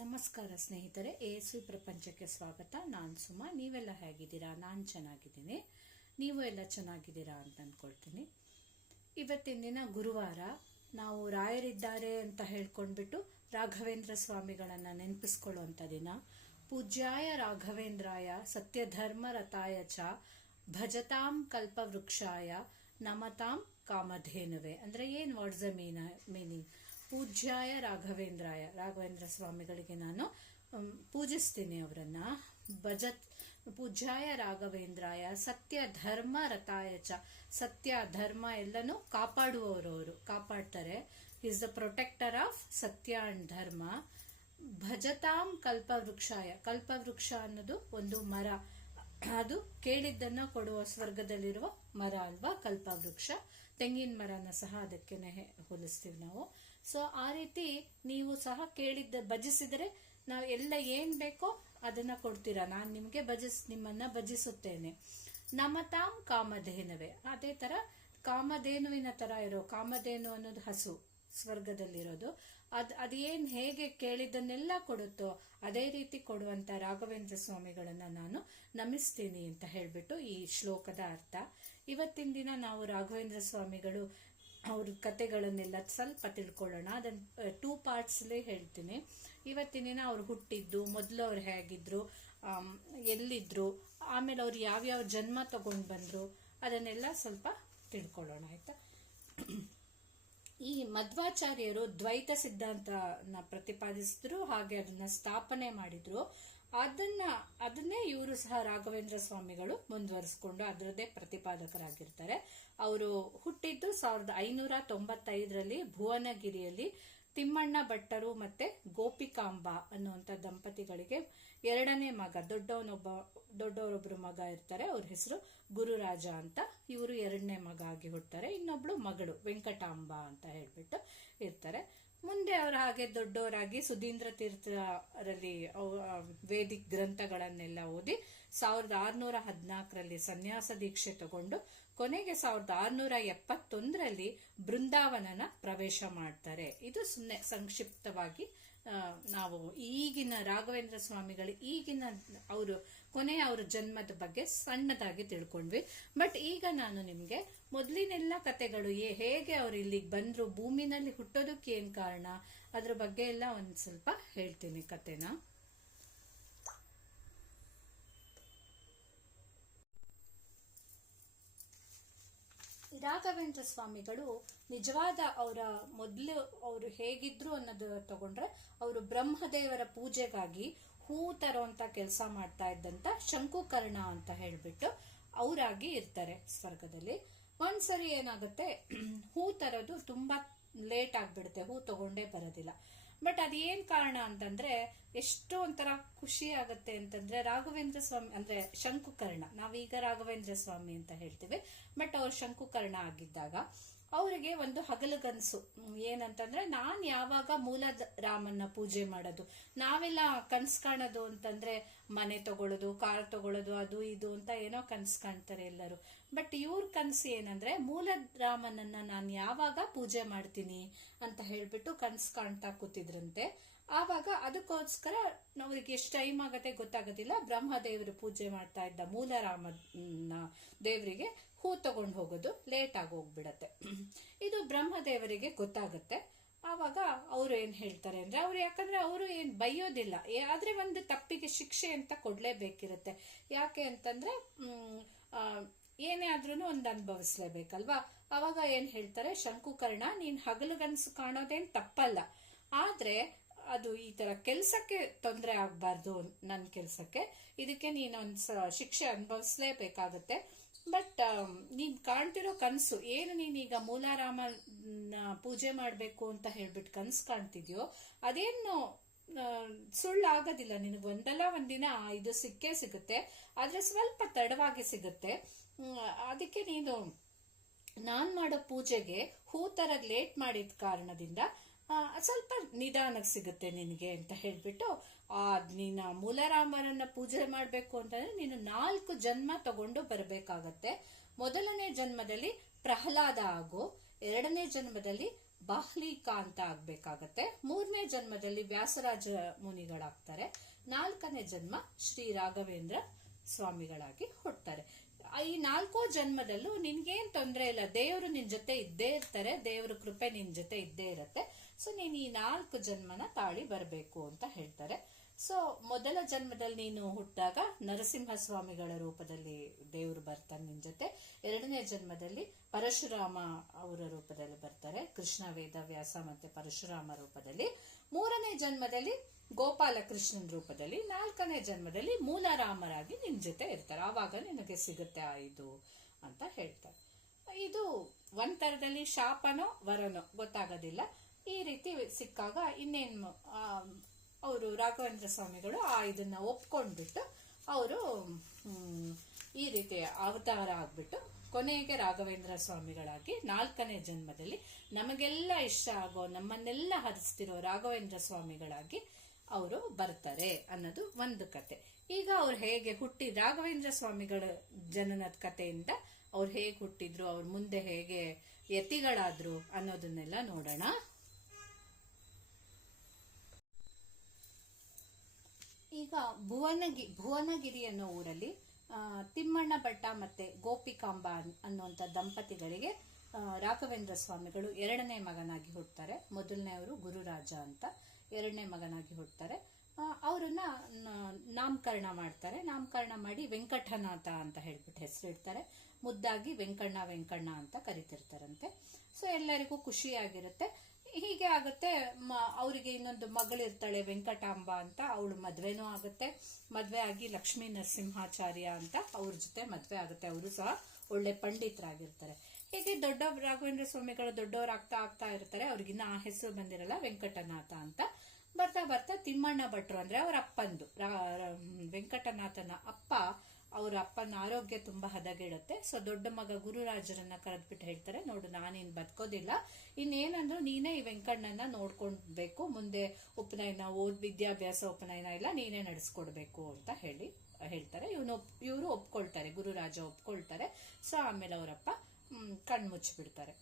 ನಮಸ್ಕಾರ ಸ್ನೇಹಿತರೆ, ಎಎಸ್ವಿ ಪ್ರಪಂಚಕ್ಕೆ ಸ್ವಾಗತ. ನಾನು ಸುಮಾ. ನೀವೆಲ್ಲ ಹೇಗಿದ್ದೀರಾ? ನಾನು ಚೆನ್ನಾಗಿದ್ದೀನಿ. ನೀವು ಎಲ್ಲ ಚೆನ್ನಾಗಿದ್ದೀರಾ ಅಂತ ಅಂದ್ಕೊಳ್ತೀನಿ. ಇವತ್ತಿನ ದಿನ ಗುರುವಾರ. ನಾವು ರಾಯರಿದ್ದಾರೆ ಅಂತ ಹೇಳ್ಕೊಂಡ್ಬಿಟ್ಟು ರಾಘವೇಂದ್ರ ಸ್ವಾಮಿಗಳನ್ನು ನೆನಪಿಸ್ಕೊಳ್ಳುವಂಥ ದಿನ. ಪೂಜ್ಯಾಯ ರಾಘವೇಂದ್ರಾಯ ಸತ್ಯಧರ್ಮ ರತಾಯ ಚ ಭಜತಾಂ ಕಲ್ಪವೃಕ್ಷಾಯ ನಮತಾಂ ಕಾಮಧೇನುವೆ. ಅಂದರೆ ಏನು? What's the meaning? ಪೂಜ್ಯಾಯ ರಾಘವೇಂದ್ರ ಸ್ವಾಮಿಗಳಿಗೆ ನಾನು ಪೂಜಿಸ್ತೀನಿ ಅವರನ್ನ. ಪೂಜ್ಯಾಯ ರಾಘವೇಂದ್ರಾಯ ಸತ್ಯ ಧರ್ಮ ರತಾಯ ಚ. ಸತ್ಯ ಧರ್ಮ ಎಲ್ಲನೂ ಕಾಪಾಡುವವರು, ಕಾಪಾಡ್ತಾರೆ. ಈಸ್ ದ ಪ್ರೊಟೆಕ್ಟರ್ ಆಫ್ ಸತ್ಯ ಅಂಡ್ ಧರ್ಮ. ಭಜತಾಂ ಕಲ್ಪವೃಕ್ಷಾಯ. ಕಲ್ಪವೃಕ್ಷ ಅನ್ನೋದು ಒಂದು ಮರ. ಅದು ಕೇಳಿದ್ದನ್ನ ಕೊಡುವ ಸ್ವರ್ಗದಲ್ಲಿರುವ ಮರ ಅಲ್ವಾ ಕಲ್ಪವೃಕ್ಷ. ತೆಂಗಿನ ಮರನ ಸಹ ಅದಕ್ಕೆ ಹೋಲಿಸ್ತೀವಿ ನಾವು. ಸೊ ಆ ರೀತಿ ನೀವು ಸಹ ಭಜಿಸಿದರೆ ನಾವು ಎಲ್ಲ ಏನ್ ಬೇಕೋ ಅದನ್ನ ಕೊಡ್ತೀರಾ. ನಾನು ನಿಮ್ಗೆ ನಿಮ್ಮನ್ನ ಭಜಿಸುತ್ತೇನೆ. ನಮತಾಂ ಕಾಮಧೇನುವೆ. ಅದೇ ತರ ಕಾಮಧೇನುವಿನ ತರ ಇರೋ, ಕಾಮಧೇನು ಅನ್ನೋದು ಹಸು ಸ್ವರ್ಗದಲ್ಲಿರೋದು. ಅದೇನ್ ಹೇಗೆ ಕೇಳಿದ್ದನ್ನೆಲ್ಲ ಕೊಡುತ್ತೋ ಅದೇ ರೀತಿ ಕೊಡುವಂತ ರಾಘವೇಂದ್ರ ಸ್ವಾಮಿಗಳನ್ನ ನಾನು ನಮಿಸ್ತೀನಿ ಅಂತ ಹೇಳ್ಬಿಟ್ಟು ಈ ಶ್ಲೋಕದ ಅರ್ಥ. ಇವತ್ತಿನ ದಿನ ನಾವು ರಾಘವೇಂದ್ರ ಸ್ವಾಮಿಗಳು ಅವ್ರ ಕತೆಗಳನ್ನೆಲ್ಲ ಸ್ವಲ್ಪ ತಿಳ್ಕೊಳ್ಳೋಣ. ಅದನ್ನ 2 ಪಾರ್ಟ್ಸ್ ಹೇಳ್ತೀನಿ. ಇವತ್ತಿನ ದಿನ ಅವ್ರು ಹುಟ್ಟಿದ್ದು, ಮೊದಲು ಅವ್ರು ಹೇಗಿದ್ರು, ಎಲ್ಲಿದ್ರು, ಆಮೇಲೆ ಅವ್ರು ಯಾವ್ಯಾವ ಜನ್ಮ ತಗೊಂಡ್ ಬಂದ್ರು, ಅದನ್ನೆಲ್ಲ ಸ್ವಲ್ಪ ತಿಳ್ಕೊಳ್ಳೋಣ. ಆಯ್ತಾ? ಈ ಮಧ್ವಾಚಾರ್ಯರು ದ್ವೈತ ಸಿದ್ಧಾಂತನ ಪ್ರತಿಪಾದಿಸಿದ್ರು, ಹಾಗೆ ಅದನ್ನ ಸ್ಥಾಪನೆ ಮಾಡಿದ್ರು. ಅದನ್ನೇ ಇವರು ಸಹ ರಾಘವೇಂದ್ರ ಸ್ವಾಮಿಗಳು ಮುಂದುವರಿಸಿಕೊಂಡು ಅದರದ್ದೇ ಪ್ರತಿಪಾದಕರಾಗಿರ್ತಾರೆ. ಅವರು ಹುಟ್ಟಿದ್ದು 1595ರಲ್ಲಿ ಭುವನಗಿರಿಯಲ್ಲಿ ತಿಮ್ಮಣ್ಣ ಭಟ್ಟರು ಮತ್ತೆ ಗೋಪಿಕಾಂಬ ಅನ್ನುವಂಥ ದಂಪತಿಗಳಿಗೆ 2ನೇ ಮಗ, ದೊಡ್ಡವರೊಬ್ರು ಮಗ ಇರ್ತಾರೆ. ಅವ್ರ ಹೆಸರು ಗುರುರಾಜ ಅಂತ. ಇವರು 2ನೇ ಮಗ ಆಗಿ ಹುಡ್ತಾರೆ. ಇನ್ನೊಬ್ಳು ಮಗಳು ವೆಂಕಟಾಂಬ ಅಂತ ಹೇಳ್ಬಿಟ್ಟು ಇರ್ತಾರೆ. ಮುಂದೆ ಅವರು ಹಾಗೆ ದೊಡ್ಡವರಾಗಿ ಸುಧೀಂದ್ರ ತೀರ್ಥರಲ್ಲಿ ವೇದಿಕ್ ಗ್ರಂಥಗಳನ್ನೆಲ್ಲ ಓದಿ 1614ರಲ್ಲಿ ಸನ್ಯಾಸ ದೀಕ್ಷೆ ತಗೊಂಡು ಕೊನೆಗೆ 1671ರಲ್ಲಿ ಬೃಂದಾವನನ ಪ್ರವೇಶ ಮಾಡ್ತಾರೆ. ಇದು ಸುಮ್ಮನೆ ಸಂಕ್ಷಿಪ್ತವಾಗಿ ನಾವು ಈಗಿನ ರಾಘವೇಂದ್ರ ಸ್ವಾಮಿಗಳು ಈಗಿನ ಅವ್ರ ಜನ್ಮದ ಬಗ್ಗೆ ಸಣ್ಣದಾಗಿ ತಿಳ್ಕೊಂಡ್ವಿ. ಬಟ್ ಈಗ ನಾನು ನಿಮ್ಗೆ ಮೊದಲಿನೆಲ್ಲ ಕತೆಗಳು ಹೇಗೆ ಅವ್ರು ಇಲ್ಲಿಗೆ ಬಂದ್ರು, ಭೂಮಿನಲ್ಲಿ ಹುಟ್ಟೋದಕ್ಕೆ ಏನ್ ಕಾರಣ, ಅದ್ರ ಬಗ್ಗೆ ಎಲ್ಲ ಒಂದ್ ಸ್ವಲ್ಪ ಹೇಳ್ತೀನಿ ಕತೆನ. ರಾಘವೇಂದ್ರ ಸ್ವಾಮಿಗಳು ನಿಜವಾದ ಅವರ ಮೊದಲು ಅವರು ಹೇಗಿದ್ರು ಅನ್ನೋದು ತಗೊಂಡ್ರೆ, ಅವರು ಬ್ರಹ್ಮದೇವರ ಪೂಜೆಗಾಗಿ ಹೂ ತರುವಂತ ಕೆಲಸ ಮಾಡ್ತಾ ಇದ್ದಂತ ಶಂಕುಕರ್ಣ ಅಂತ ಹೇಳ್ಬಿಟ್ಟು ಅವರಾಗಿ ಇರ್ತಾರೆ ಸ್ವರ್ಗದಲ್ಲಿ. ಒಂದ್ಸರಿ ಏನಾಗುತ್ತೆ, ಹೂ ತರೋದು ತುಂಬಾ ಲೇಟ್ ಆಗ್ಬಿಡುತ್ತೆ, ಹೂ ತಗೊಂಡೇ ಬರೋದಿಲ್ಲ. ಬಟ್ ಅದೇನ್ ಕಾರಣ ಅಂತಂದ್ರೆ ಎಷ್ಟೋ ಒಂಥರ ಖುಷಿ ಆಗತ್ತೆ ಅಂತಂದ್ರೆ, ರಾಘವೇಂದ್ರ ಸ್ವಾಮಿ ಅಂದ್ರೆ ಶಂಕುಕರ್ಣ, ನಾವೀಗ ರಾಘವೇಂದ್ರ ಸ್ವಾಮಿ ಅಂತ ಹೇಳ್ತೀವಿ, ಬಟ್ ಅವ್ರು ಶಂಕುಕರ್ಣ ಆಗಿದ್ದಾಗ ಅವರಿಗೆ ಒಂದು ಹಗಲುಗನ್ಸು ಏನಂತಂದ್ರೆ, ನಾನ್ ಯಾವಾಗ ಮೂಲ ರಾಮನ್ನ ಪೂಜೆ ಮಾಡೋದು. ನಾವೆಲ್ಲ ಕನ್ಸ್ ಕಾಣೋದು ಅಂತಂದ್ರೆ ಮನೆ ತಗೊಳ್ಳೋದು, ಕಾರ್ ತಗೊಳ್ಳೋದು, ಅದು ಇದು ಅಂತ ಏನೋ ಕನ್ಸ್ ಕಾಣ್ತಾರೆ ಎಲ್ಲರೂ. ಬಟ್ ಇವ್ರ ಕನ್ಸು ಏನಂದ್ರೆ, ಮೂಲ ರಾಮನನ್ನ ನಾನು ಯಾವಾಗ ಪೂಜೆ ಮಾಡ್ತೀನಿ ಅಂತ ಹೇಳ್ಬಿಟ್ಟು ಕನ್ಸ್ ಕಾಣ್ತಾ ಕೂತಿದ್ರಂತೆ. ಆವಾಗ ಅದಕ್ಕೋಸ್ಕರ ಅವ್ರಿಗೆ ಎಷ್ಟು ಟೈಮ್ ಆಗತ್ತೆ ಗೊತ್ತಾಗೋದಿಲ್ಲ. ಬ್ರಹ್ಮದೇವರು ಪೂಜೆ ಮಾಡ್ತಾ ಇದ್ದ ಮೂಲ ರಾಮನ ದೇವರಿಗೆ ಹೂ ತಗೊಂಡು ಹೋಗೋದು ಲೇಟ್ ಆಗಿ ಹೋಗ್ಬಿಡತ್ತೆ. ಇದು ಬ್ರಹ್ಮದೇವರಿಗೆ ಗೊತ್ತಾಗತ್ತೆ. ಆವಾಗ ಅವ್ರು ಏನ್ ಹೇಳ್ತಾರೆ ಅಂದ್ರೆ, ಯಾಕಂದ್ರೆ ಅವರು ಏನ್ ಬೈಯೋದಿಲ್ಲ, ಆದ್ರೆ ಒಂದು ತಪ್ಪಿಗೆ ಶಿಕ್ಷೆ ಅಂತ ಕೊಡ್ಲೇಬೇಕಿರತ್ತೆ. ಯಾಕೆ ಅಂತಂದ್ರೆ ಏನೇ ಆದ್ರೂ ಒಂದು ಅನುಭವಿಸ್ಲೇಬೇಕಲ್ವಾ. ಅವಾಗ ಏನ್ ಹೇಳ್ತಾರೆ, ಶಂಕುಕರ್ಣ, ನೀನ್ ಹಗಲುಗನ್ಸು ಕಾಣೋದೇನ್ ತಪ್ಪಲ್ಲ, ಆದ್ರೆ ಅದು ಈ ತರ ಕೆಲ್ಸಕ್ಕೆ ತೊಂದರೆ ಆಗ್ಬಾರ್ದು, ನನ್ನ ಕೆಲ್ಸಕ್ಕೆ, ಇದಕ್ಕೆ ನೀನೊಂದ್ ಶಿಕ್ಷೆ ಅನುಭವಿಸ್ಲೇಬೇಕಾಗತ್ತೆ. ಬಟ್ ನೀನ್ ಕಾಣ್ತಿರೋ ಕನ್ಸು ಏನು, ನೀನೀಗ ಮೂಲಾರಾಮ ಪೂಜೆ ಮಾಡ್ಬೇಕು ಅಂತ ಹೇಳ್ಬಿಟ್ಟು ಕನ್ಸು ಕಾಣ್ತಿದ್ಯೋ ಅದೇನು ಸುಳ್ಳಾಗೋದಿಲ್ಲ. ನಿನಗೆ ಒಂದಲ್ಲ ಒಂದಿನ ಇದು ಸಿಕ್ಕೇ ಸಿಗುತ್ತೆ, ಆದ್ರೆ ಸ್ವಲ್ಪ ತಡವಾಗಿ ಸಿಗುತ್ತೆ. ಅದಕ್ಕೆ ನೀನು ನಾನ್ ಮಾಡೋ ಪೂಜೆಗೆ ಹೂ ತರ ಲೇಟ್ ಮಾಡಿದ ಕಾರಣದಿಂದ ಸ್ವಲ್ಪ ನಿಧಾನಕ್ಕೆ ಸಿಗುತ್ತೆ ನಿನಗೆ ಅಂತ ಹೇಳ್ಬಿಟ್ಟು, ನೀನ ಮೂಲರಾಮರನ್ನ ಪೂಜೆ ಮಾಡ್ಬೇಕು ಅಂತಂದ್ರೆ ನೀನು 4 ಜನ್ಮ ತಗೊಂಡು ಬರಬೇಕಾಗತ್ತೆ. ಮೊದಲನೇ ಜನ್ಮದಲ್ಲಿ ಪ್ರಹ್ಲಾದ ಆಗು, 2ನೇ ಜನ್ಮದಲ್ಲಿ ಬಾಹ್ಲಿಕ ಅಂತ ಆಗ್ಬೇಕಾಗತ್ತೆ. 3ನೇ ಜನ್ಮದಲ್ಲಿ ವ್ಯಾಸರಾಜ ಮುನಿಗಳಾಗ್ತಾರೆ. 4ನೇ ಜನ್ಮ ಶ್ರೀ ರಾಘವೇಂದ್ರ ಸ್ವಾಮಿಗಳಾಗಿ ಹುಡ್ತಾರೆ. ಈ 4 ಜನ್ಮದಲ್ಲೂ ನಿನ್ಗೇನ್ ತೊಂದರೆ ಇಲ್ಲ, ದೇವರು ನಿನ್ ಜೊತೆ ಇದ್ದೇ ಇರ್ತಾರೆ, ದೇವ್ರ ಕೃಪೆ ನಿನ್ ಜೊತೆ ಇದ್ದೇ ಇರತ್ತೆ. ಸೊ ನೀನ್ ಈ 4 ಜನ್ಮನ ತಾಳಿ ಬರಬೇಕು ಅಂತ ಹೇಳ್ತಾರೆ. ಸೊ ಮೊದಲ ಜನ್ಮದಲ್ಲಿ ನೀನು ಹುಟ್ಟಿದಾಗ ನರಸಿಂಹ ಸ್ವಾಮಿಗಳ ರೂಪದಲ್ಲಿ ದೇವರು ಬರ್ತಾನೆ ನಿನ್ ಜೊತೆ. 2ನೇ ಜನ್ಮದಲ್ಲಿ ಪರಶುರಾಮ ಅವರ ರೂಪದಲ್ಲಿ ಬರ್ತಾರೆ, ಕೃಷ್ಣ ವೇದವ್ಯಾಸ ಮತ್ತೆ ಪರಶುರಾಮ ರೂಪದಲ್ಲಿ. 3ನೇ ಜನ್ಮದಲ್ಲಿ ಗೋಪಾಲಕೃಷ್ಣನ್ ರೂಪದಲ್ಲಿ. 4ನೇ ಜನ್ಮದಲ್ಲಿ ಮೂಲರಾಮರಾಗಿ ನಿನ್ ಜೊತೆ ಇರ್ತಾರೆ. ಆವಾಗ ನಿನಗೆ ಸಿಗುತ್ತೆ ಇದು ಅಂತ ಹೇಳ್ತಾರೆ. ಇದು ಒಂದ್ ತರದಲ್ಲಿ ಶಾಪನೋ ವರನೋ ಗೊತ್ತಾಗೋದಿಲ್ಲ. ಈ ರೀತಿ ಸಿಕ್ಕಾಗ ಇನ್ನೇನು ಅವರು ರಾಘವೇಂದ್ರ ಸ್ವಾಮಿಗಳು ಇದನ್ನ ಒಪ್ಕೊಂಡ್ಬಿಟ್ಟು ಅವರು ಈ ರೀತಿ ಅವತಾರ ಆಗ್ಬಿಟ್ಟು ಕೊನೆಗೆ ರಾಘವೇಂದ್ರ ಸ್ವಾಮಿಗಳಾಗಿ 4ನೇ ಜನ್ಮದಲ್ಲಿ ನಮಗೆಲ್ಲ ಇಷ್ಟ ಆಗೋ ನಮ್ಮನ್ನೆಲ್ಲ ಹರಿಸ್ತಿರೋ ರಾಘವೇಂದ್ರ ಸ್ವಾಮಿಗಳಾಗಿ ಅವರು ಬರ್ತಾರೆ ಅನ್ನೋದು ಒಂದು ಕತೆ. ಈಗ ಅವ್ರು ಹೇಗೆ ಹುಟ್ಟಿ ರಾಘವೇಂದ್ರ ಸ್ವಾಮಿಗಳ ಜನನದ ಕಥೆಯಿಂದ ಅವ್ರು ಹೇಗೆ ಹುಟ್ಟಿದ್ರು, ಅವ್ರ ಮುಂದೆ ಹೇಗೆ ಯತಿಗಳಾದ್ರು ಅನ್ನೋದನ್ನೆಲ್ಲ ನೋಡೋಣ. ಈಗ ಭುವನಗಿರಿ ಅನ್ನೋ ಊರಲ್ಲಿ ತಿಮ್ಮಣ್ಣ ಭಟ್ಟ ಮತ್ತೆ ಗೋಪಿಕಾಂಬ ಅನ್ನುವಂಥ ದಂಪತಿಗಳಿಗೆ ರಾಘವೇಂದ್ರ ಸ್ವಾಮಿಗಳು 2ನೇ ಮಗನಾಗಿ ಹುಡ್ತಾರೆ. ಮೊದಲನೆಯವರು ಗುರುರಾಜ ಅಂತ, 2ನೇ ಮಗನಾಗಿ ಹುಡ್ತಾರೆ. ಅವರನ್ನ ನಾಮಕರಣ ಮಾಡ್ತಾರೆ. ನಾಮಕರಣ ಮಾಡಿ ವೆಂಕಟನಾಥ ಅಂತ ಹೇಳ್ಬಿಟ್ಟು ಹೆಸರಿಡ್ತಾರೆ. ಮುದ್ದಾಗಿ ವೆಂಕಣ್ಣ ಅಂತ ಕರಿತಿರ್ತಾರಂತೆ. ಸೊ ಎಲ್ಲರಿಗೂ ಖುಷಿಯಾಗಿರುತ್ತೆ. ಹೀಗೆ ಆಗುತ್ತೆ. ಅವರಿಗೆ ಇನ್ನೊಂದು ಮಗಳಿರ್ತಾಳೆ ವೆಂಕಟಾಂಬ ಅಂತ, ಅವಳು ಮದ್ವೆನೂ ಆಗುತ್ತೆ. ಮದ್ವೆ ಆಗಿ ಲಕ್ಷ್ಮೀ ನರಸಿಂಹಾಚಾರ್ಯ ಅಂತ ಅವ್ರ ಜೊತೆ ಮದ್ವೆ ಆಗುತ್ತೆ. ಅವರು ಸಹ ಒಳ್ಳೆ ಪಂಡಿತರಾಗಿರ್ತಾರೆ. ಹೀಗೆ ದೊಡ್ಡ ರಾಘವೇಂದ್ರ ಸ್ವಾಮಿಗಳು ದೊಡ್ಡವರಾಗ್ತಾ ಇರ್ತಾರೆ. ಅವ್ರಿಗಿನ್ನ ಆ ಹೆಸರು ಬಂದಿರಲ್ಲ, ವೆಂಕಟನಾಥ ಅಂತ. ಬರ್ತಾ ಬರ್ತಾ ತಿಮ್ಮಣ್ಣ ಭಟ್ರು ಅಂದ್ರೆ ಅವ್ರ ಅಪ್ಪಂದು, ವೆಂಕಟನಾಥನ ಅಪ್ಪ, ಅವ್ರ ಅಪ್ಪನ ಆರೋಗ್ಯ ತುಂಬಾ ಹದಗೆಡುತ್ತೆ. ಸೊ ದೊಡ್ಡ ಮಗ ಗುರುರಾಜರನ್ನ ಕರೆದ್ಬಿಟ್ಟು ಹೇಳ್ತಾರೆ, ನೋಡು ನಾನೇನ್ ಬದುಕೋದಿಲ್ಲ, ಇನ್ನೇನಂದ್ರು ನೀನೇ ಈ ವೆಂಕಣ್ಣನ ನೋಡ್ಕೊಳ್ಬೇಕು, ಮುಂದೆ ಉಪನಯನ ವಿದ್ಯಾಭ್ಯಾಸ ಉಪನಯನ ಎಲ್ಲ ನೀನೇ ನಡೆಸ್ಕೊಡ್ಬೇಕು ಅಂತ ಹೇಳ್ತಾರೆ. ಇವರು ಒಪ್ಕೊಳ್ತಾರೆ, ಗುರುರಾಜ ಒಪ್ಕೊಳ್ತಾರೆ. ಸೊ ಆಮೇಲೆ ಅವರಪ್ಪ ಕಣ್ಮುಚ್ಚಿಬಿಡ್ತಾರೆ.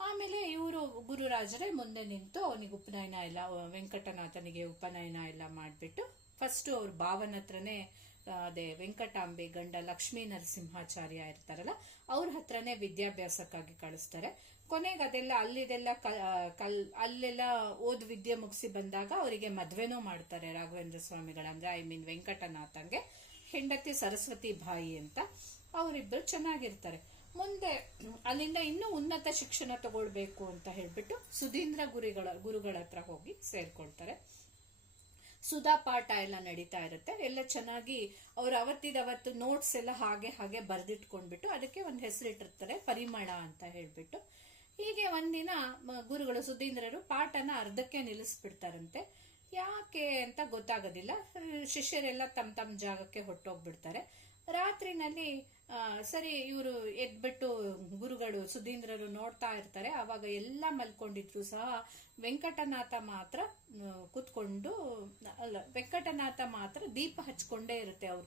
ಆಮೇಲೆ ಇವರು ಗುರುರಾಜರೇ ಮುಂದೆ ನಿಂತು ಅವನಿಗೆ ಉಪನಯನ ಎಲ್ಲ, ವೆಂಕಟನಾಥನಿಗೆ ಉಪನಯನ ಎಲ್ಲ ಮಾಡ್ಬಿಟ್ಟು ಫಸ್ಟ್ ಅವ್ರ ಭಾವನ ಹತ್ರನೇ ಅದೇ ವೆಂಕಟಾಂಬೆ ಗಂಡ ಲಕ್ಷ್ಮೀ ನರಸಿಂಹಾಚಾರ್ಯ ಇರ್ತಾರಲ್ಲ ಅವ್ರ ಹತ್ರನೇ ವಿದ್ಯಾಭ್ಯಾಸಕ್ಕಾಗಿ ಕಳಿಸ್ತಾರೆ. ಕೊನೆಗೆ ಅದೆಲ್ಲ ಅಲ್ಲೆಲ್ಲ ಓದ್ ವಿದ್ಯೆ ಮುಗಿಸಿ ಬಂದಾಗ ಅವರಿಗೆ ಮದ್ವೆನೂ ಮಾಡ್ತಾರೆ ರಾಘವೇಂದ್ರ ಸ್ವಾಮಿಗಳ, ಅಂದ್ರೆ ವೆಂಕಟನಾಥಂಗೆ ಹೆಂಡತಿ ಸರಸ್ವತಿ ಬಾಯಿ ಅಂತ. ಅವರಿಬ್ಬರು ಚೆನ್ನಾಗಿರ್ತಾರೆ. ಮುಂದೆ ಅಲ್ಲಿಂದ ಇನ್ನೂ ಉನ್ನತ ಶಿಕ್ಷಣ ತಗೊಳ್ಬೇಕು ಅಂತ ಹೇಳ್ಬಿಟ್ಟು ಸುಧೀಂದ್ರ ಗುರುಗಳ ಹತ್ರ ಹೋಗಿ ಸೇರ್ಕೊಳ್ತಾರೆ. ಸುಧಾ ಪಾಠ ಎಲ್ಲ ನಡೀತಾ ಇರುತ್ತೆ. ಎಲ್ಲ ಚೆನ್ನಾಗಿ ಅವ್ರು ಅವತ್ತಿದವತ್ತು ನೋಟ್ಸ್ ಎಲ್ಲ ಹಾಗೆ ಬರ್ದಿಟ್ಕೊಂಡ್ಬಿಟ್ಟು ಅದಕ್ಕೆ ಒಂದು ಹೆಸರಿಟ್ಟಿರ್ತಾರೆ, ಪರಿಮಳ ಅಂತ ಹೇಳ್ಬಿಟ್ಟು. ಹೀಗೆ ಒಂದಿನ ಗುರುಗಳು ಸುಧೀಂದ್ರರು ಪಾಠನ ಅರ್ಧಕ್ಕೆ ನಿಲ್ಲಿಸ್ಬಿಡ್ತಾರಂತೆ. ಯಾಕೆ ಅಂತ ಗೊತ್ತಾಗೋದಿಲ್ಲ. ಶಿಷ್ಯರೆಲ್ಲ ತಮ್ಮ ಜಾಗಕ್ಕೆ ಹೊಟ್ಟೋಗ್ಬಿಡ್ತಾರೆ. ರಾತ್ರಿನಲ್ಲಿ ಸರಿ ಇವರು ಎದ್ಬಿಟ್ಟು ಗುರುಗಳು ಸುಧೀಂದ್ರರು ನೋಡ್ತಾ ಇರ್ತಾರೆ. ಅವಾಗ ಎಲ್ಲ ಮಲ್ಕೊಂಡಿದ್ರು ಸಹ ವೆಂಕಟನಾಥ ಮಾತ್ರ ದೀಪ ಹಚ್ಕೊಂಡೇ ಇರುತ್ತೆ ಅವ್ರ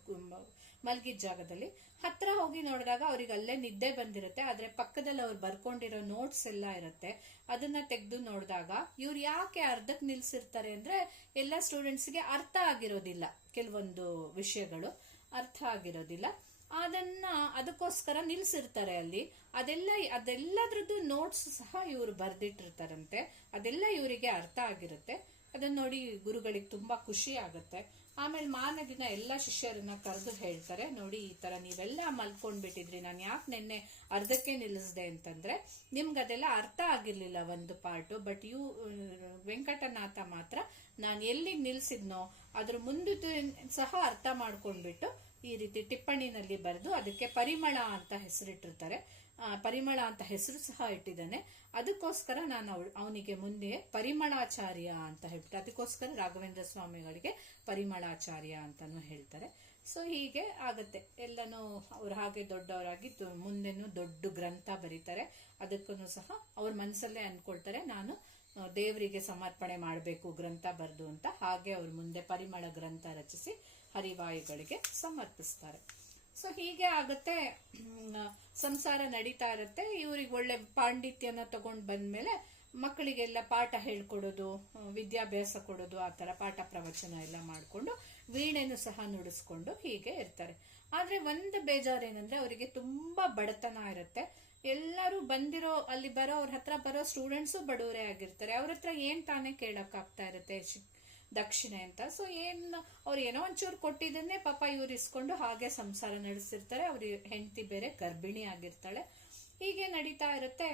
ಮಲ್ಗಿದ ಜಾಗದಲ್ಲಿ. ಹತ್ರ ಹೋಗಿ ನೋಡಿದಾಗ ಅವ್ರಿಗೆ ಅಲ್ಲೇ ನಿದ್ದೆ ಬಂದಿರುತ್ತೆ. ಆದ್ರೆ ಪಕ್ಕದಲ್ಲಿ ಅವ್ರು ಬರ್ಕೊಂಡಿರೋ ನೋಟ್ಸ್ ಎಲ್ಲ ಇರುತ್ತೆ. ಅದನ್ನ ತೆಗೆದು ನೋಡಿದಾಗ ಇವ್ರು ಯಾಕೆ ಅರ್ಧಕ್ಕೆ ನಿಲ್ಸಿರ್ತಾರೆ ಅಂದ್ರೆ ಎಲ್ಲ ಸ್ಟೂಡೆಂಟ್ಸ್ಗೆ ಅರ್ಥ ಆಗಿರೋದಿಲ್ಲ, ಕೆಲವೊಂದು ವಿಷಯಗಳು ಅರ್ಥ ಆಗಿರೋದಿಲ್ಲ. ಅದಕ್ಕೋಸ್ಕರ ನಿಲ್ಸಿರ್ತಾರೆ ಅಲ್ಲಿ. ಅದೆಲ್ಲದ್ರದ್ದು ನೋಟ್ಸ್ ಸಹ ಇವರು ಬರ್ದಿಟ್ಟಿರ್ತಾರಂತೆ. ಅದೆಲ್ಲ ಇವರಿಗೆ ಅರ್ಥ ಆಗಿರುತ್ತೆ. ಅದನ್ನ ನೋಡಿ ಗುರುಗಳಿಗೆ ತುಂಬಾ ಖುಷಿ ಆಗುತ್ತೆ. ಆಮೇಲೆ ಮಾರನೇ ದಿನ ಎಲ್ಲ ಶಿಷ್ಯರನ್ನ ಕರೆದು ಹೇಳ್ತಾರೆ, ನೋಡಿ ಈ ತರ ನೀವೆಲ್ಲ ಮಲ್ಕೊಂಡ್ಬಿಟ್ಟಿದ್ರಿ, ನಾನು ಯಾಕೆ ನಿನ್ನೆ ಅರ್ಧಕ್ಕೆ ನಿಲ್ಲಿಸ್ದೆ ಅಂತಂದ್ರೆ ನಿಮ್ಗೆ ಅದೆಲ್ಲ ಅರ್ಥ ಆಗಿರ್ಲಿಲ್ಲ ಒಂದು ಪಾರ್ಟು. ಬಟ್ ವೆಂಕಟನಾಥ ಮಾತ್ರ ನಾನು ಎಲ್ಲಿಗೆ ನಿಲ್ಸಿದ್ನೋ ಅದ್ರ ಮುಂದಿದ್ದು ಸಹ ಅರ್ಥ ಮಾಡ್ಕೊಂಡ್ಬಿಟ್ಟು ಈ ರೀತಿ ಟಿಪ್ಪಣಿನಲ್ಲಿ ಬರೆದು ಅದಕ್ಕೆ ಪರಿಮಳ ಅಂತ ಹೆಸರಿಟ್ಟಿರ್ತಾರೆ. ಪರಿಮಳ ಅಂತ ಹೆಸರು ಸಹ ಇಟ್ಟಿದ್ದಾನೆ. ಅದಕ್ಕೋಸ್ಕರ ನಾನು ಅವನಿಗೆ ಮುಂದೆ ಪರಿಮಳಾಚಾರ್ಯ ಅಂತ ಹೇಳ್ಬಿಟ್ಟು, ಅದಕ್ಕೋಸ್ಕರ ರಾಘವೇಂದ್ರ ಸ್ವಾಮಿಗಳಿಗೆ ಪರಿಮಳಾಚಾರ್ಯ ಅಂತಾನು ಹೇಳ್ತಾರೆ. ಸೊ ಹೀಗೆ ಆಗತ್ತೆ ಎಲ್ಲನೂ. ಅವ್ರು ಹಾಗೆ ದೊಡ್ಡವರಾಗಿ ಮುಂದೆನೂ ದೊಡ್ಡ ಗ್ರಂಥ ಬರೀತಾರೆ. ಅದಕ್ಕೂ ಸಹ ಅವ್ರ ಮನಸ್ಸಲ್ಲೇ ಅನ್ಕೊಳ್ತಾರೆ, ನಾನು ದೇವರಿಗೆ ಸಮರ್ಪಣೆ ಮಾಡಬೇಕು ಗ್ರಂಥ ಬರೆದು ಅಂತ. ಹಾಗೆ ಅವ್ರ ಮುಂದೆ ಪರಿಮಳ ಗ್ರಂಥ ರಚಿಸಿ ಹರಿವಾಯುಗಳಿಗೆ ಸಮರ್ಪಿಸ್ತಾರೆ. ಸೊ ಹೀಗೆ ಆಗುತ್ತೆ. ಸಂಸಾರ ನಡೀತಾ ಇರುತ್ತೆ. ಇವ್ರಿಗೆ ಒಳ್ಳೆ ಪಾಂಡಿತ್ಯನ ತಗೊಂಡ್ ಬಂದ್ಮೇಲೆ ಮಕ್ಕಳಿಗೆಲ್ಲ ಪಾಠ ಹೇಳ್ಕೊಡೋದು, ವಿದ್ಯಾಭ್ಯಾಸ ಕೊಡೋದು, ಆ ಥರ ಪಾಠ ಪ್ರವಚನ ಎಲ್ಲ ಮಾಡಿಕೊಂಡು ವೀಣೆನೂ ಸಹ ನುಡಿಸ್ಕೊಂಡು ಹೀಗೆ ಇರ್ತಾರೆ. ಆದರೆ ಒಂದು ಬೇಜಾರೇನೆಂದರೆ ಅವರಿಗೆ ತುಂಬ ಬಡತನ ಇರುತ್ತೆ. ಎಲ್ಲರೂ ಅಲ್ಲಿ ಅವ್ರ ಹತ್ರ ಬರೋ ಸ್ಟೂಡೆಂಟ್ಸು ಬಡವರೇ ಆಗಿರ್ತಾರೆ. ಅವ್ರ ಹತ್ರ ಏನು ತಾನೇ ಕೇಳೋಕ್ಕಾಗ್ತಾ ಇರುತ್ತೆ ದಕ್ಷಿಣೆ ಅಂತ. ಸೊ ಅವ್ರು ಏನೋ ಒಂಚೂರು ಕೊಟ್ಟಿದ್ದನ್ನೇ ಪಾಪ ಇವ್ರು ಇಸ್ಕೊಂಡು ಹಾಗೆ ಸಂಸಾರ ನಡೆಸಿರ್ತಾರೆ. ಅವ್ರ ಹೆಂಡತಿ ಬೇರೆ ಗರ್ಭಿಣಿ ಆಗಿರ್ತಾಳೆ. ಹೀಗೆ ನಡೀತಾ ಇರುತ್ತೆ.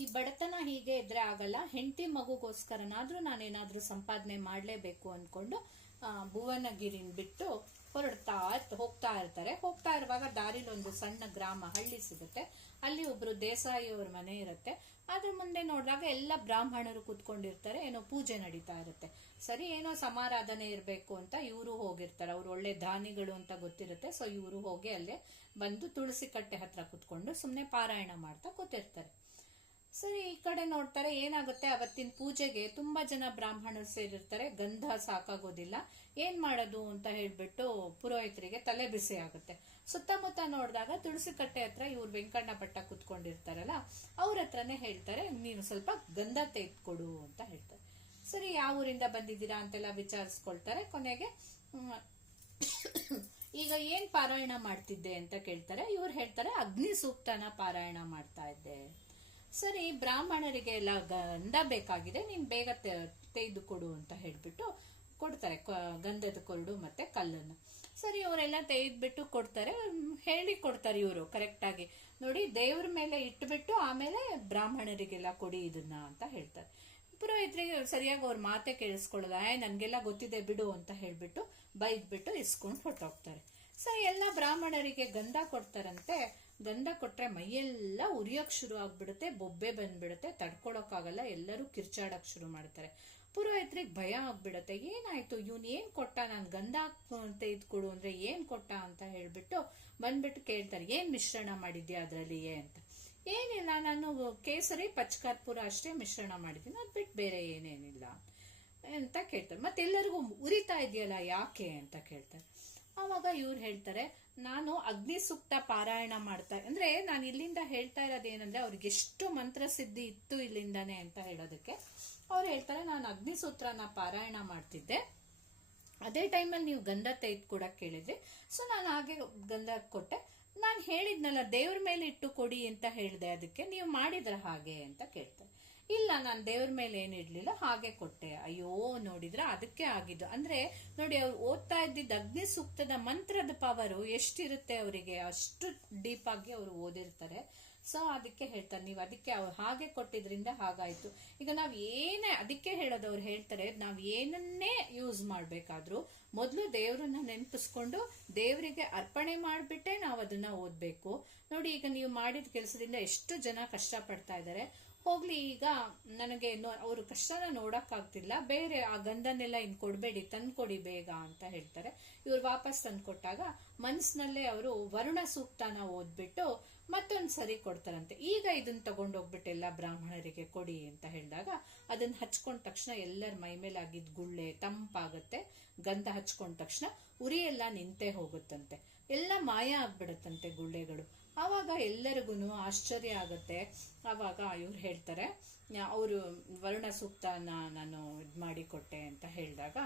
ಈ ಬಡತನ ಹೀಗೆ ಇದ್ರೆ ಆಗಲ್ಲ. ಹೆಂಡತಿ ಮಗುಗೋಸ್ಕರನಾದ್ರೂ ನಾನೇನಾದ್ರೂ ಸಂಪಾದನೆ ಮಾಡಲೇಬೇಕು ಅನ್ಕೊಂಡು ಭುವನಗಿರಿನ ಬಿಟ್ಟು ಹೋಗ್ತಾ ಇರ್ತಾರೆ. ಹೋಗ್ತಾ ಇರುವಾಗ ದಾರಿಲಿ ಒಂದು ಸಣ್ಣ ಗ್ರಾಮ, ಹಳ್ಳಿ ಸಿಗುತ್ತೆ. ಅಲ್ಲಿ ಒಬ್ರು ದೇಸಾಯಿ ಅವ್ರ ಮನೆ ಇರುತ್ತೆ. ಅದ್ರ ಮುಂದೆ ನೋಡಿದಾಗ ಎಲ್ಲ ಬ್ರಾಹ್ಮಣರು ಕೂತ್ಕೊಂಡಿರ್ತಾರೆ. ಏನೋ ಪೂಜೆ ನಡೀತಾ ಇರುತ್ತೆ. ಸರಿ, ಏನೋ ಸಮಾರಾಧನೆ ಇರಬೇಕು ಅಂತ ಇವರು ಹೋಗಿರ್ತಾರೆ. ಅವ್ರು ಒಳ್ಳೆ ದಾನಿಗಳು ಅಂತ ಗೊತ್ತಿರುತ್ತೆ. ಸೊ ಇವರು ಹೋಗಿ ಅಲ್ಲೇ ಬಂದು ತುಳಸಿ ಕಟ್ಟೆ ಹತ್ರ ಕೂತ್ಕೊಂಡು ಸುಮ್ಮನೆ ಪಾರಾಯಣ ಮಾಡ್ತಾ ಕೂತಿರ್ತಾರೆ. ಸರಿ, ಈ ಕಡೆ ನೋಡ್ತಾರೆ, ಏನಾಗುತ್ತೆ, ಅವತ್ತಿನ ಪೂಜೆಗೆ ತುಂಬಾ ಜನ ಬ್ರಾಹ್ಮಣರು ಸೇರಿರ್ತಾರೆ. ಗಂಧ ಸಾಕಾಗೋದಿಲ್ಲ. ಏನ್ ಮಾಡೋದು ಅಂತ ಹೇಳ್ಬಿಟ್ಟು ಪುರೋಹಿತರಿಗೆ ತಲೆ ಬಿಸಿ ಆಗುತ್ತೆ. ಸುತ್ತಮುತ್ತ ನೋಡಿದಾಗ ತುಳಸಿ ಕಟ್ಟೆ ಹತ್ರ ಇವ್ರು ವೆಂಕಣ್ಣ ಭಟ್ಟ ಕುತ್ಕೊಂಡಿರ್ತಾರಲ್ಲ, ಅವ್ರ ಹತ್ರನೇ ಹೇಳ್ತಾರೆ, ನೀನು ಸ್ವಲ್ಪ ಗಂಧ ತೆಗೆದುಕೊಡು ಅಂತ ಹೇಳ್ತಾರೆ. ಸರಿ, ಯಾವ ಊರಿಂದ ಬಂದಿದ್ದೀರಾ ಅಂತೆಲ್ಲ ವಿಚಾರಿಸ್ಕೊಳ್ತಾರೆ. ಕೊನೆಗೆ ಈಗ ಏನ್ ಪಾರಾಯಣ ಮಾಡ್ತಿದ್ದೆ ಅಂತ ಕೇಳ್ತಾರೆ. ಇವ್ರು ಹೇಳ್ತಾರೆ, ಅಗ್ನಿ ಸೂಕ್ತನ ಪಾರಾಯಣ ಮಾಡ್ತಾ ಇದ್ದೆ. ಸರಿ, ಬ್ರಾಹ್ಮಣರಿಗೆ ಎಲ್ಲ ಗಂಧ ಬೇಕಾಗಿದೆ, ನೀನ್ ಬೇಗ ತೆಗೆದು ಕೊಡು ಅಂತ ಹೇಳ್ಬಿಟ್ಟು ಕೊಡ್ತಾರೆ ಗಂಧದ ಕೊರಡು ಮತ್ತೆ ಕಲ್ಲನ್ನು. ಸರಿ, ಅವರೆಲ್ಲ ತೆಗೆದ್ಬಿಟ್ಟು ಕೊಡ್ತಾರೆ. ಹೇಳಿ ಕೊಡ್ತಾರೆ ಇವರು ಕರೆಕ್ಟ್ ಆಗಿ, ನೋಡಿ ದೇವ್ರ ಮೇಲೆ ಇಟ್ಬಿಟ್ಟು ಆಮೇಲೆ ಬ್ರಾಹ್ಮಣರಿಗೆಲ್ಲ ಕೊಡಿ ಇದನ್ನ ಅಂತ ಹೇಳ್ತಾರೆ. ಪುರೋಹಿತರಿಗೆ ಸರಿಯಾಗಿ ಅವ್ರ ಮಾತೆ ಕೇಳಿಸ್ಕೊಳ್ಳೋದ, ನನ್ಗೆಲ್ಲ ಗೊತ್ತಿದೆ ಬಿಡು ಅಂತ ಹೇಳ್ಬಿಟ್ಟು ಬೈದ್ಬಿಟ್ಟು ಇಸ್ಕೊಂಡು ಹೊರಟೋಗ್ತಾರೆ. ಸರಿ, ಎಲ್ಲ ಬ್ರಾಹ್ಮಣರಿಗೆ ಗಂಧ ಕೊಡ್ತಾರಂತೆ. ಗಂಧ ಕೊಟ್ರೆ ಮೈಯೆಲ್ಲ ಉರಿಯೋಕ್ ಶುರು ಆಗ್ಬಿಡುತ್ತೆ, ಬೊಬ್ಬೆ ಬಂದ್ಬಿಡುತ್ತೆ, ತಡ್ಕೊಳಕ್ಕಾಗಲ್ಲ. ಎಲ್ಲರೂ ಕಿರ್ಚಾಡಕ್ ಶುರು ಮಾಡ್ತಾರೆ. ಪುರೋಹಿತ್ರಿಗೆ ಭಯ ಆಗ್ಬಿಡತ್ತೆ. ಏನಾಯ್ತು, ಇವನ್ ಏನ್ ಕೊಟ್ಟ, ನಾನ್ ಗಂಧ ತೆಗೆದುಕೊಡು ಅಂದ್ರೆ ಏನ್ ಕೊಟ್ಟ ಅಂತ ಹೇಳ್ಬಿಟ್ಟು ಬಂದ್ಬಿಟ್ಟು ಕೇಳ್ತಾರೆ, ಏನ್ ಮಿಶ್ರಣ ಮಾಡಿದ್ಯಾ ಅದ್ರಲ್ಲಿ ಅಂತ. ಏನಿಲ್ಲ, ನಾನು ಕೇಸರಿ ಪಚ್ಕರ್ಪೂರ ಅಷ್ಟೇ ಮಿಶ್ರಣ ಮಾಡಿದ್ದೀನಿ, ಅದ್ ಬಿಟ್ಟು ಬೇರೆ ಏನೇನಿಲ್ಲ ಅಂತ ಕೇಳ್ತಾರೆ. ಮತ್ತೆಲ್ಲರಿಗೂ ಉರಿತಾ ಇದೆಯಲ್ಲ ಯಾಕೆ ಅಂತ ಕೇಳ್ತಾರೆ. ಆವಾಗ ಇವ್ರು ಹೇಳ್ತಾರೆ, ನಾನು ಅಗ್ನಿ ಸೂಕ್ತ ಪಾರಾಯಣ ಮಾಡ್ತಾ, ಅಂದ್ರೆ ನಾನು ಇಲ್ಲಿಂದ ಹೇಳ್ತಾ ಇರೋದೇನಂದ್ರೆ ಅವ್ರಿಗೆ ಎಷ್ಟು ಮಂತ್ರ ಸಿದ್ಧಿ ಇತ್ತು ಇಲ್ಲಿಂದಾನೆ ಅಂತ ಹೇಳೋದಕ್ಕೆ. ಅವ್ರು ಹೇಳ್ತಾರೆ, ನಾನು ಅಗ್ನಿ ಸೂತ್ರನ ಪಾರಾಯಣ ಮಾಡ್ತಿದ್ದೆ, ಅದೇ ಟೈಮಲ್ಲಿ ನೀವು ಗಂಧ ತೆಗೆದುಕೊಡಕ್ ಕೇಳಿದ್ರಿ, ಸೊ ನಾನು ಹಾಗೆ ಗಂಧ ಕೊಟ್ಟೆ. ನಾನು ಹೇಳಿದ್ನಲ್ಲ ದೇವ್ರ ಮೇಲೆ ಇಟ್ಟು ಕೊಡಿ ಅಂತ ಹೇಳಿದೆ, ಅದಕ್ಕೆ ನೀವು ಮಾಡಿದ್ರ ಹಾಗೆ ಅಂತ ಕೇಳ್ತಾರೆ. ಇಲ್ಲ, ನಾನು ದೇವ್ರ ಮೇಲೆ ಏನಿಡ್ಲಿಲ್ಲ, ಹಾಗೆ ಕೊಟ್ಟೆ. ಅಯ್ಯೋ, ನೋಡಿದ್ರ ಅದಕ್ಕೆ ಆಗಿದ್ದು. ಅಂದ್ರೆ ನೋಡಿ, ಅವ್ರು ಓದ್ತಾ ಇದ್ದಿದ್ದ ಅಗ್ನಿ ಸೂಕ್ತದ ಮಂತ್ರದ ಪವರು ಎಷ್ಟಿರುತ್ತೆ ಅವರಿಗೆ, ಅಷ್ಟು ಡೀಪ್ ಆಗಿ ಅವ್ರು ಓದಿರ್ತಾರೆ. ಸೊ ಅದಕ್ಕೆ ಹೇಳ್ತಾರೆ, ನೀವು ಅದಕ್ಕೆ ಅವ್ರು ಹಾಗೆ ಕೊಟ್ಟಿದ್ರಿಂದ ಹಾಗಾಯ್ತು. ಈಗ ನಾವ್ ಅದಕ್ಕೆ ಹೇಳೋದು, ಅವ್ರು ಹೇಳ್ತಾರೆ, ನಾವ್ ಏನನ್ನೇ ಯೂಸ್ ಮಾಡ್ಬೇಕಾದ್ರೂ ಮೊದಲು ದೇವ್ರನ್ನ ನೆನಪಿಸ್ಕೊಂಡು ದೇವರಿಗೆ ಅರ್ಪಣೆ ಮಾಡ್ಬಿಟ್ಟೆ ನಾವು ಅದನ್ನ ಓದ್ಬೇಕು. ನೋಡಿ, ಈಗ ನೀವು ಮಾಡಿದ ಕೆಲಸದಿಂದ ಎಷ್ಟು ಜನ ಕಷ್ಟ ಪಡ್ತಾ ಇದ್ದಾರೆ. ಹೋಗ್ಲಿ, ಈಗ ನನಗೆ ಅವರು ಕಷ್ಟನ ನೋಡಕ್ಕಾಗ್ತಿಲ್ಲ, ಬೇರೆ ಆ ಗಂಧನೆಲ್ಲ ಇನ್ ಕೊಡ್ಬೇಡಿ, ತಂದ್ಕೊಡಿ ಬೇಗ ಅಂತ ಹೇಳ್ತಾರೆ. ಇವ್ರು ವಾಪಸ್ ತಂದ್ಕೊಟ್ಟಾಗ ಮನ್ಸಿನಲ್ಲೇ ಅವರು ವರುಣ ಸೂಕ್ತನ ಓದ್ಬಿಟ್ಟು ಮತ್ತೊಂದ್ ಸರಿ ಕೊಡ್ತಾರಂತೆ. ಈಗ ಇದನ್ನ ತಗೊಂಡೋಗ್ಬಿಟ್ಟು ಎಲ್ಲ ಬ್ರಾಹ್ಮಣರಿಗೆ ಕೊಡಿ ಅಂತ ಹೇಳಿದಾಗ ಅದನ್ನ ಹಚ್ಕೊಂಡ ತಕ್ಷಣ ಎಲ್ಲರ ಮೈ ಮೇಲೆ ಆಗಿದ್ ಗುಳ್ಳೆ ತಂಪಾಗತ್ತೆ. ಗಂಧ ಹಚ್ಕೊಂಡ ತಕ್ಷಣ ಉರಿ ಎಲ್ಲ ನಿಂತೇ ಹೋಗುತ್ತಂತೆ, ಎಲ್ಲ ಮಾಯ ಆಗ್ಬಿಡತ್ತಂತೆ ಗುಳ್ಳೆಗಳು. ಆವಾಗ ಎಲ್ಲರಿಗೂ ಆಶ್ಚರ್ಯ ಆಗತ್ತೆ. ಆವಾಗ ಇವ್ರು ಹೇಳ್ತಾರೆ, ಅವರು ವರುಣ ಸೂಕ್ತನ ನಾನು ಇದ್ ಮಾಡಿ ಕೊಟ್ಟೆ ಅಂತ ಹೇಳಿದಾಗ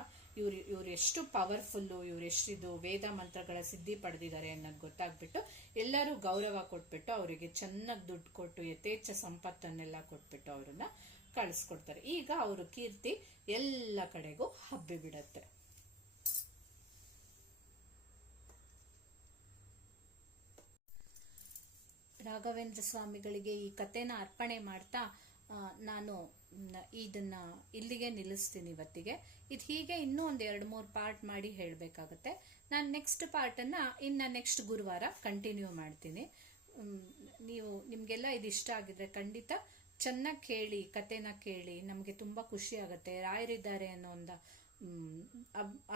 ಇವ್ರು ಎಷ್ಟು ಪವರ್ಫುಲ್ಲು, ಇವ್ರು ಎಷ್ಟಿದು ವೇದ ಮಂತ್ರಗಳ ಸಿದ್ಧಿ ಪಡೆದಿದ್ದಾರೆ ಅನ್ನೋದು ಗೊತ್ತಾಗ್ಬಿಟ್ಟು ಎಲ್ಲರೂ ಗೌರವ ಕೊಟ್ಬಿಟ್ಟು ಅವರಿಗೆ ಚೆನ್ನಾಗಿ ದುಡ್ಡು ಕೊಟ್ಟು ಯಥೇಚ್ಛ ಸಂಪತ್ತನ್ನೆಲ್ಲ ಕೊಟ್ಬಿಟ್ಟು ಅವ್ರನ್ನ ಕಳಿಸ್ಕೊಡ್ತಾರೆ. ಈಗ ಅವ್ರ ಕೀರ್ತಿ ಎಲ್ಲ ಕಡೆಗೂ ಹಬ್ಬಿ ಬಿಡತ್ತೆ. ರಾಘವೇಂದ್ರ ಸ್ವಾಮಿಗಳಿಗೆ ಈ ಕಥೆನ ಅರ್ಪಣೆ ಮಾಡ್ತಾ ನಾನು ಇದನ್ನ ಇಲ್ಲಿಗೆ ನಿಲ್ಲಿಸ್ತೀನಿ ಇವತ್ತಿಗೆ. ಇದು ಹೀಗೆ ಇನ್ನೂ ಒಂದು 2-3 ಪಾರ್ಟ್ ಮಾಡಿ ಹೇಳಬೇಕಾಗುತ್ತೆ. ನಾನು ನೆಕ್ಸ್ಟ್ ಪಾರ್ಟನ್ನು ನೆಕ್ಸ್ಟ್ ಗುರುವಾರ ಕಂಟಿನ್ಯೂ ಮಾಡ್ತೀನಿ. ನಿಮಗೆಲ್ಲ ಇದು ಇಷ್ಟ ಆಗಿದ್ರೆ ಖಂಡಿತ ಚೆನ್ನಾಗಿ ಕೇಳಿ, ಕಥೆನ ಕೇಳಿ, ನಮಗೆ ತುಂಬ ಖುಷಿ ಆಗುತ್ತೆ. ರಾಯರಿದ್ದಾರೆ ಅನ್ನೋ ಒಂದು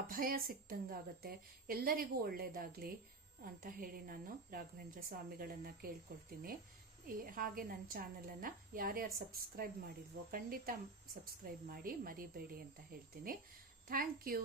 ಅಭಯ ಸಿಕ್ತಂಗಾಗುತ್ತೆ. ಎಲ್ಲರಿಗೂ ಒಳ್ಳೇದಾಗಲಿ ಅಂತ ಹೇಳಿ ನಾನು ರಾಘವೇಂದ್ರ ಸ್ವಾಮಿಗಳನ್ನು ಕೇಳ್ಕೊಳ್ತೀನಿ. ಹಾಗೆ ನನ್ನ ಚಾನಲನ್ನು ಯಾರ್ಯಾರು ಸಬ್ಸ್ಕ್ರೈಬ್ ಮಾಡಿಲ್ವೋ ಖಂಡಿತ ಸಬ್ಸ್ಕ್ರೈಬ್ ಮಾಡಿ, ಮರಿಬೇಡಿ ಅಂತ ಹೇಳ್ತೀನಿ. Thank you.